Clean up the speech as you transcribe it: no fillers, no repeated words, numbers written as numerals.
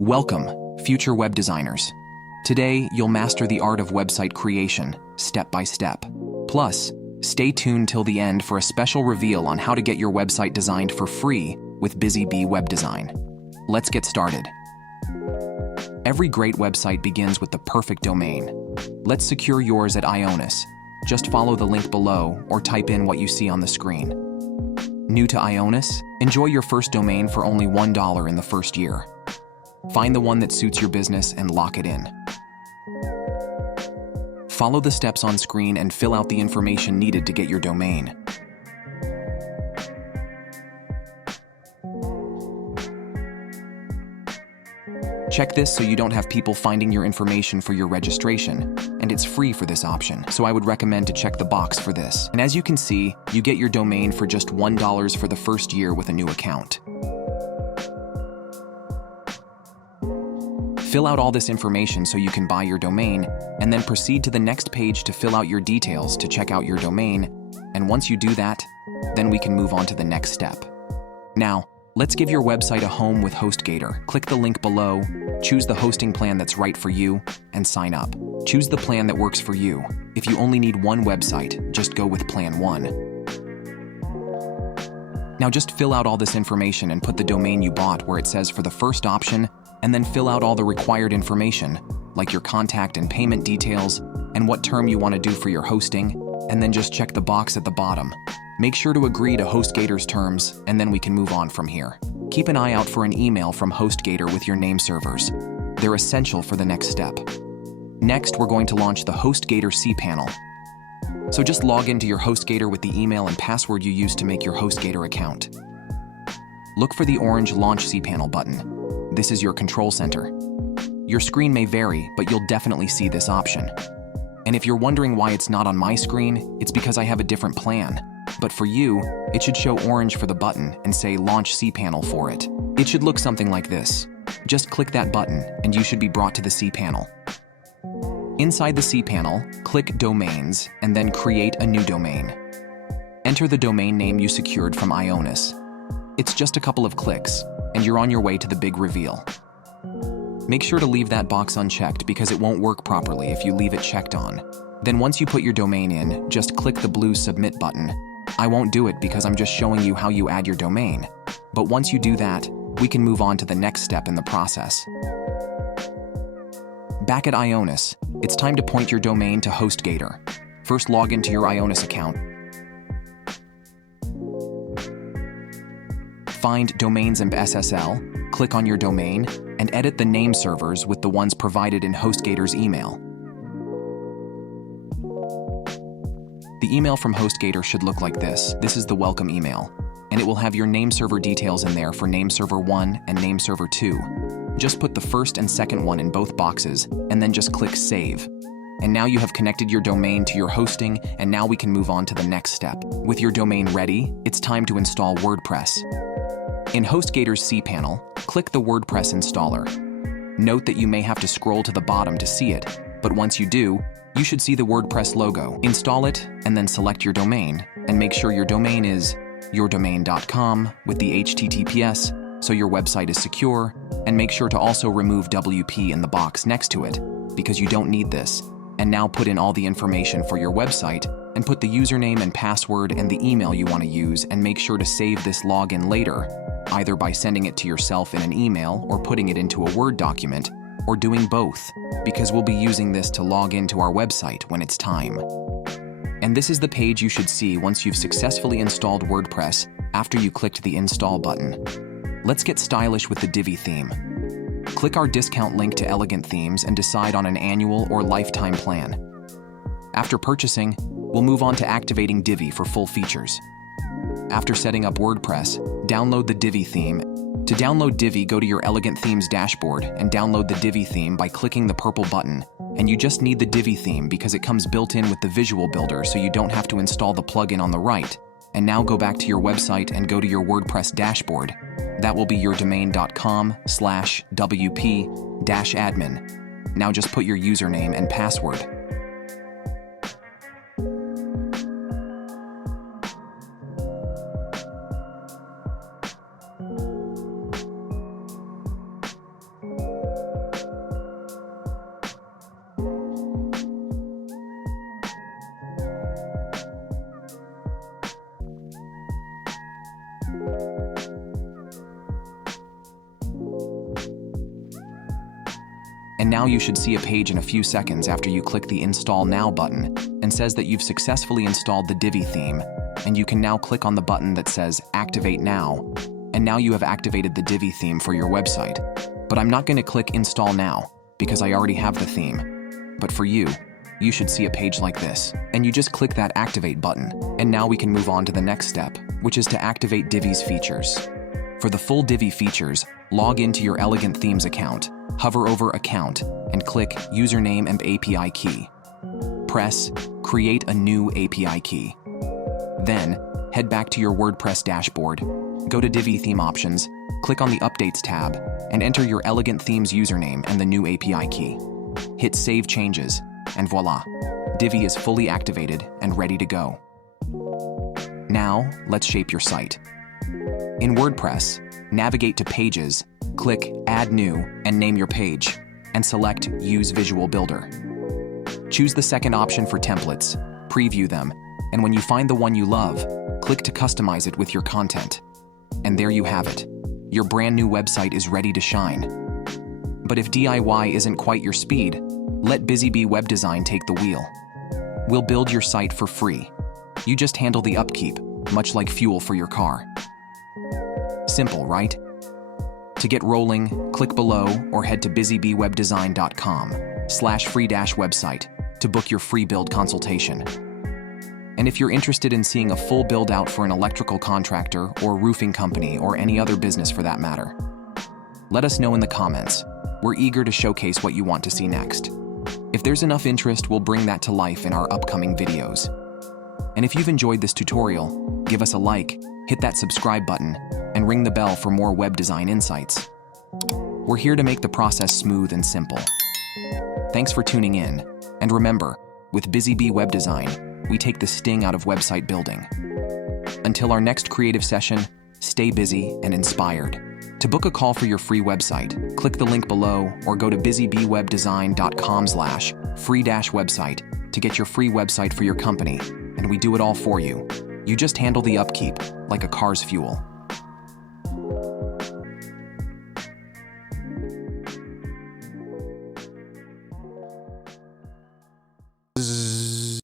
Welcome, future web designers. Today, you'll master the art of website creation, step by step. Plus, stay tuned till the end for a special reveal on how to get your website designed for free with Buzy Webdesign. Let's get started. Every great website begins with the perfect domain. Let's secure yours at IONOS. Just follow the link below or type in what you see on the screen. New to IONOS? Enjoy your first domain for only $1 in the first year. Find the one that suits your business and lock it in. Follow the steps on screen and fill out the information needed to get your domain. Check this so you don't have people finding your information for your registration, and it's free for this option, so I would recommend to check the box for this. And as you can see, you get your domain for just $1 for the first year with a new account. Fill out all this information so you can buy your domain, and then proceed to the next page to fill out your details to check out your domain, and once you do that, then we can move on to the next step. Now, let's give your website a home with HostGator. Click the link below, choose the hosting plan that's right for you, and sign up. Choose the plan that works for you. If you only need one website, just go with Plan 1. Now just fill out all this information and put the domain you bought where it says for the first option, and then fill out all the required information, like your contact and payment details, and what term you want to do for your hosting, and then just check the box at the bottom. Make sure to agree to HostGator's terms, and then we can move on from here. Keep an eye out for an email from HostGator with your name servers. They're essential for the next step. Next, we're going to launch the HostGator cPanel. So just log into your HostGator with the email and password you used to make your HostGator account. Look for the orange Launch cPanel button. This is your control center. Your screen may vary, but you'll definitely see this option. And if you're wondering why it's not on my screen, it's because I have a different plan. But for you, it should show orange for the button and say Launch cPanel for it. It should look something like this. Just click that button and you should be brought to the cPanel. Inside the cPanel, click Domains and then create a new domain. Enter the domain name you secured from IONOS. It's just a couple of clicks, and you're on your way to the big reveal. Make sure to leave that box unchecked because it won't work properly if you leave it checked on. Then once you put your domain in, just click the blue Submit button. I won't do it because I'm just showing you how you add your domain. But once you do that, we can move on to the next step in the process. Back at IONOS, it's time to point your domain to HostGator. First, log into your IONOS account. Find Domains and SSL, click on your domain, and edit the name servers with the ones provided in HostGator's email. The email from HostGator should look like this. This is the welcome email, and it will have your name server details in there for name server 1 and name server 2. Just put the first and second one in both boxes, and then just click Save. And now you have connected your domain to your hosting, and now we can move on to the next step. With your domain ready, it's time to install WordPress. In HostGator's cPanel, click the WordPress installer. Note that you may have to scroll to the bottom to see it, but once you do, you should see the WordPress logo. Install it, and then select your domain, and make sure your domain is yourdomain.com with the HTTPS, so your website is secure, and make sure to also remove WP in the box next to it, because you don't need this. And now put in all the information for your website, and put the username and password and the email you want to use, and make sure to save this login later, either by sending it to yourself in an email or putting it into a Word document, or doing both, because we'll be using this to log into our website when it's time. And this is the page you should see once you've successfully installed WordPress after you clicked the Install button. Let's get stylish with the Divi theme. Click our discount link to Elegant Themes and decide on an annual or lifetime plan. After purchasing, we'll move on to activating Divi for full features. After setting up WordPress, download the Divi theme. To download Divi, go to your Elegant Themes dashboard and download the Divi theme by clicking the purple button. And you just need the Divi theme because it comes built in with the Visual Builder, so you don't have to install the plugin on the right. And now go back to your website and go to your WordPress dashboard. That will be yourdomain.com/wp-admin. Now just put your username and password. And now you should see a page in a few seconds after you click the Install Now button and says that you've successfully installed the Divi theme, and you can now click on the button that says Activate Now, and now you have activated the Divi theme for your website. But I'm not going to click Install Now because I already have the theme. But for you, you should see a page like this, and you just click that Activate button, and now we can move on to the next step, which is to activate Divi's features. For the full Divi features, log into your Elegant Themes account, hover over Account, and click Username and API Key. Press Create a new API key. Then, head back to your WordPress dashboard, go to Divi Theme Options, click on the Updates tab, and enter your Elegant Themes username and the new API key. Hit Save Changes, and voila! Divi is fully activated and ready to go. Now, let's shape your site. In WordPress, navigate to Pages, click Add New, and name your page, and select Use Visual Builder. Choose the second option for templates, preview them, and when you find the one you love, click to customize it with your content. And there you have it. Your brand new website is ready to shine. But if DIY isn't quite your speed, let Buzy Webdesign take the wheel. We'll build your site for free. You just handle the upkeep, much like fuel for your car. Simple, right? To get rolling, click below or head to buzybwebdesign.com/free-website to book your free build consultation. And if you're interested in seeing a full build out for an electrical contractor or roofing company or any other business for that matter, let us know in the comments. We're eager to showcase what you want to see next. If there's enough interest, we'll bring that to life in our upcoming videos. And if you've enjoyed this tutorial, give us a like, hit that subscribe button, and ring the bell for more web design insights. We're here to make the process smooth and simple. Thanks for tuning in, and remember, with Buzy Webdesign, we take the sting out of website building. Until our next creative session, stay busy and inspired. To book a call for your free website, click the link below or go to buzybwebdesign.com/free-website to get your free website for your company, and we do it all for you. You just handle the upkeep, like a car's fuel.